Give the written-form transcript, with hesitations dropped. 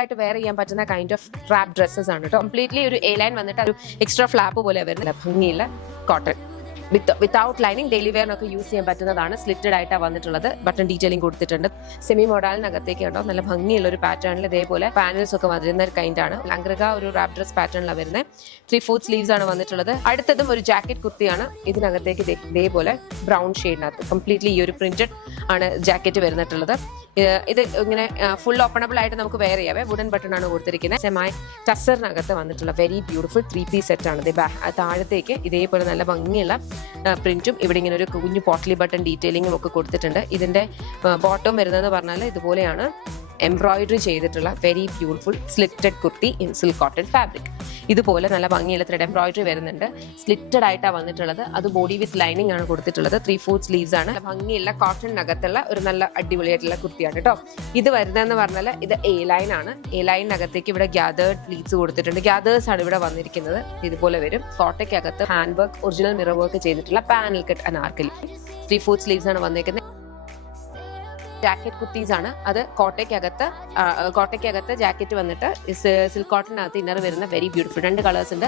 ആയിട്ട് വെയർ ചെയ്യാൻ പറ്റുന്ന കൈൻഡ് ഓഫ് റാപ്പ് ഡ്രസ്സസ് ആണ് കേട്ടോ. കംപ്ലീറ്റ്ലി ഒരു എ ലൈൻ വന്നിട്ട് ഒരു എക്സ്ട്രാ ഫ്ലാപ്പ് പോലെ വരുന്നില്ല, ഭംഗിയില്ല കോട്ടൺ വിത്തൗട്ട് ലൈനിങ് ഡെയിലി വെയറിനൊക്കെ യൂസ് ചെയ്യാൻ പറ്റുന്നതാണ്. സ്ലിറ്റഡ് ആയിട്ടാണ് വന്നിട്ടുള്ളത്. ബട്ടൺ ഡീറ്റെയിലിംഗ് കൊടുത്തിട്ടുണ്ട്. സെമി മോഡലിനകത്തേക്ക് ഉണ്ടോ നല്ല ഭംഗിയുള്ള ഒരു പാറ്റേണിൽ ഇതേപോലെ പാനൽസ് ഒക്കെ വരുന്ന ഒരു കൈൻഡ് ആണ്. ലംഗ്രക ഒരു റാപ്പ് ഡ്രസ് പാറ്റേണിലാണ് വരുന്നത്. 3/4 സ്ലീവ്സ് ആണ് വന്നിട്ടുള്ളത്. അടുത്തതും ഒരു ജാക്കറ്റ് കുർത്തിയാണ്. ഇതിനകത്തേക്ക് ഇതേപോലെ ബ്രൗൺ ഷെയ്ഡിനകത്ത് കംപ്ലീറ്റ്ലി ഈ ഒരു പ്രിന്റഡ് ആണ് ജാക്കറ്റ് വരുന്നിട്ടുള്ളത്. ഇത് ഇങ്ങനെ ഫുൾ ഓപ്പണബിൾ ആയിട്ട് നമുക്ക് വെയർ ചെയ്യാവേ. വുഡൻ ബട്ടൺ ആണ് കൊടുത്തിരിക്കുന്നത്. സെമായി ടസറിനകത്ത് വന്നിട്ടുള്ള വെരി ബ്യൂട്ടിഫുൾ 3-piece സെറ്റ് ആണ്. താഴത്തേക്ക് ഇതേപോലെ നല്ല ഭംഗിയുള്ള പ്രിന്റും ഇവിടെ ഇങ്ങനെ ഒരു കുഞ്ഞു പോട്ട്ലി ബട്ടൺ ഡീറ്റെയിലിംഗും ഒക്കെ കൊടുത്തിട്ടുണ്ട്. ഇതിന്റെ ബോട്ടം വരുന്നത് പറഞ്ഞാൽ ഇതുപോലെയാണ് എംബ്രോയിഡറി ചെയ്തിട്ടുള്ള very beautiful slitted kurti in silk cotton fabric. ഇതുപോലെ നല്ല ഭംഗിയുള്ള ത്രെഡ് എംബ്രോയിഡറി വരുന്നുണ്ട്. സ്ലിറ്റഡ് ആയിട്ടാണ് വന്നിട്ടുള്ളത്. അത് ബോഡി വിത്ത് ലൈനിങ് ആണ് കൊടുത്തിട്ടുള്ളത്. 3/4 സ്ലീവ്സ് ആണ്. ഭംഗിയുള്ള കോട്ടണിനകത്തുള്ള ഒരു നല്ല അടിപൊളിയായിട്ടുള്ള കുർത്തിയാണ് കേട്ടോ. ഇത് വരുന്നതെന്ന് പറഞ്ഞാൽ ഇത് എ ലൈൻ ആണ്. എ ലൈനിനകത്തേക്ക് ഇവിടെ ഗ്യാതേർഡ് പ്ലീറ്റ്സ് കൊടുത്തിട്ടുണ്ട്. ഗ്യാതേഴ്സ് ആണ് ഇവിടെ വന്നിരിക്കുന്നത്. ഇതുപോലെ വരും. കോട്ടയ്ക്കകത്ത് hand work, original mirror work ചെയ്തിട്ടുള്ള പാനൽ കട്ട് അനാർക്കലി. 3/4 സ്ലീവ്സ് ആണ് വന്നിരിക്കുന്നത്. ജാക്കറ്റ് കുർത്തീസ് ആണ്. അത് കോട്ടയ്ക്കകത്ത് ജാക്കറ്റ് വന്നിട്ട് സിൽക്ക് കോട്ടണിനകത്ത് ഇന്നർ വരുന്ന വെരി ബ്യൂട്ടിഫുൾ 2 കളേഴ്സ് ഉണ്ട്.